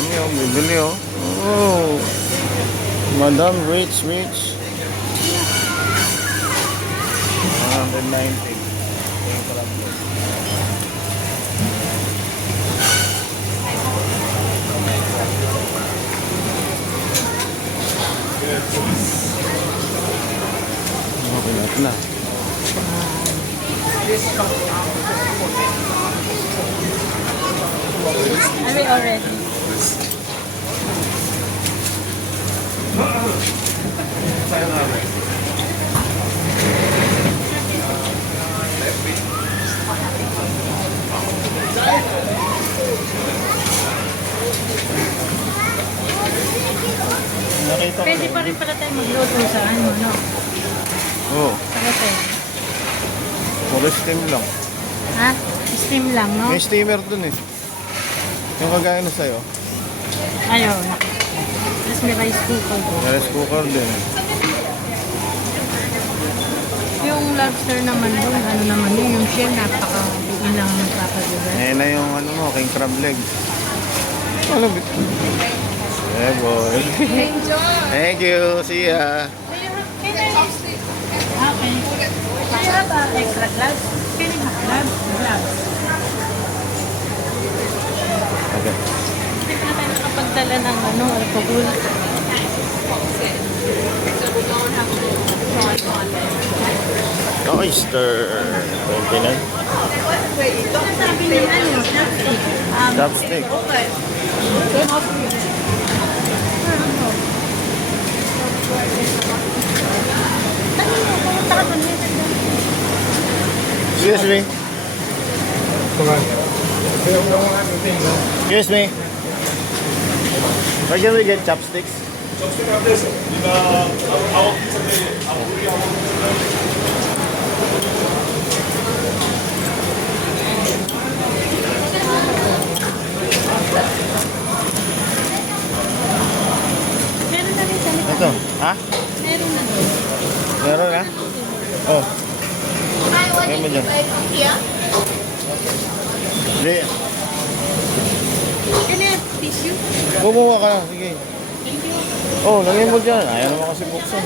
Dami oh, bibili oh. Oh. Madam Rich. 190. Yung crab leg. Okay, natin na. Are we already? Nakita ko Pwede na. pa rin pala tayo magluto sa ano, no? Oo. Sa hotel. Puro steam lang. Ha? Steam lang, no? May steamer dun eh. Yung kagaya na sa'yo. Ayaw. Tapos may rice cooker ko. Rice cooker din. Yung lobster naman doon, ano naman yun, yung shell, napaka-biin lang ng papagulan. Ayan na yung ano mo, king crab leg. Ano bit? Yeah boy. Thank you. See ya. Okay. Kaya ba extra gloves? Can you have gloves? Okay. Hindi pa tayo nakapagdala ng ano, alcohol. Oyster. 29. Sabi niya ano, chopstick. Chopstick. Pumunta ka doon, minsan doon. Excuse me. Excuse me. Where can we get chopsticks? Meron na rin sa likod. Ito. Ha? Meron na doon. Meron na? Oh. Kaya mo dyan. Hindi. Can I have tissue? Kumuha ka na. Sige. Oh, lagay mo dyan. Ayaw naman kasi buksan.